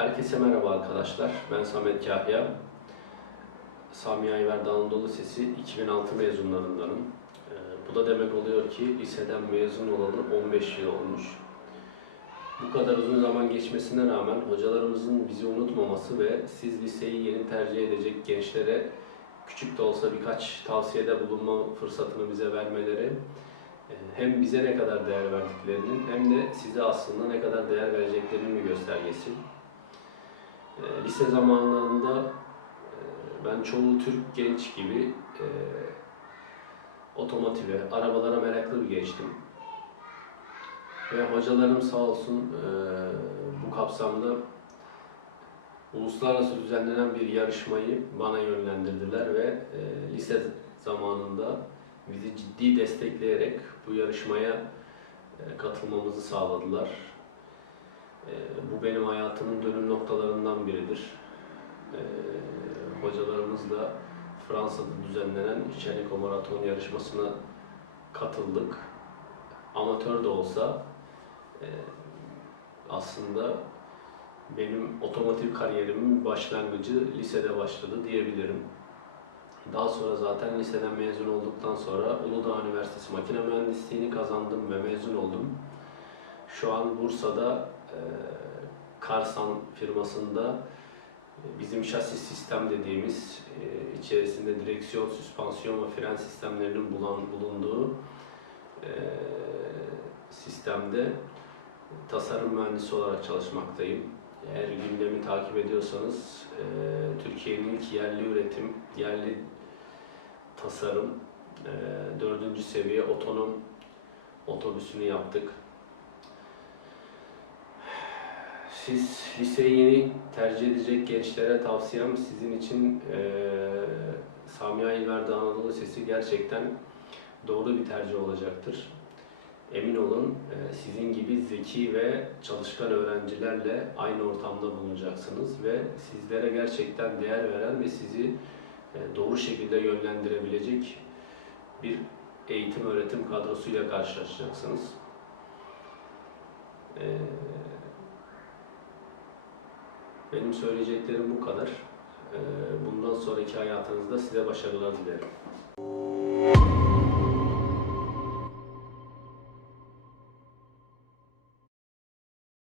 Herkese merhaba arkadaşlar. Ben Samet Kahya. Sami Ayverdi Anadolu Lisesi 2006 mezunlarındanım. Ee, bu da demek oluyor ki liseden mezun olalı 15 yıl olmuş. Bu kadar uzun zaman geçmesine rağmen hocalarımızın bizi unutmaması ve siz liseyi yeni tercih edecek gençlere küçük de olsa birkaç tavsiyede bulunma fırsatını bize vermeleri e, hem bize ne kadar değer verdiklerinin hem de size aslında ne kadar değer vereceklerinin bir göstergesi. E, Lise zamanlarında e, ben çoğu Türk genç gibi e, otomotive, arabalara meraklı bir gençtim. Ve hocalarım sağ olsun e, bu kapsamda uluslararası düzenlenen bir yarışmayı bana yönlendirdiler ve e, lise zamanında bizi ciddi destekleyerek bu yarışmaya e, katılmamızı sağladılar. E, bu benim hayatımın dönüm noktalarından biridir. E, hocalarımızla Fransa'da düzenlenen Çeliko Maraton yarışmasına katıldık. Amatör de olsa e, aslında benim otomotiv kariyerimin başlangıcı lisede başladı diyebilirim. Daha sonra zaten liseden mezun olduktan sonra Uludağ Üniversitesi Makine Mühendisliğini kazandım ve mezun oldum. Şu an Bursa'da Karsan firmasında e, bizim şasi sistem dediğimiz e, içerisinde direksiyon, süspansiyon ve fren sistemlerinin bulunduğu e, sistemde tasarım mühendisi olarak çalışmaktayım. Eğer gündemi takip ediyorsanız Türkiye'nin ilk yerli üretim, yerli tasarım, dördüncü seviye otonom otobüsünü yaptık. Siz liseyi yeni tercih edecek gençlere tavsiyem sizin için e, Samiha İlverdi Anadolu Lisesi gerçekten doğru bir tercih olacaktır. Emin olun e, sizin gibi zeki ve çalışkan öğrencilerle aynı ortamda bulunacaksınız ve sizlere gerçekten değer veren ve sizi e, doğru şekilde yönlendirebilecek bir eğitim öğretim kadrosuyla karşılaşacaksınız. Benim söyleyeceklerim bu kadar. E, Bundan sonraki hayatınızda size başarılar dilerim.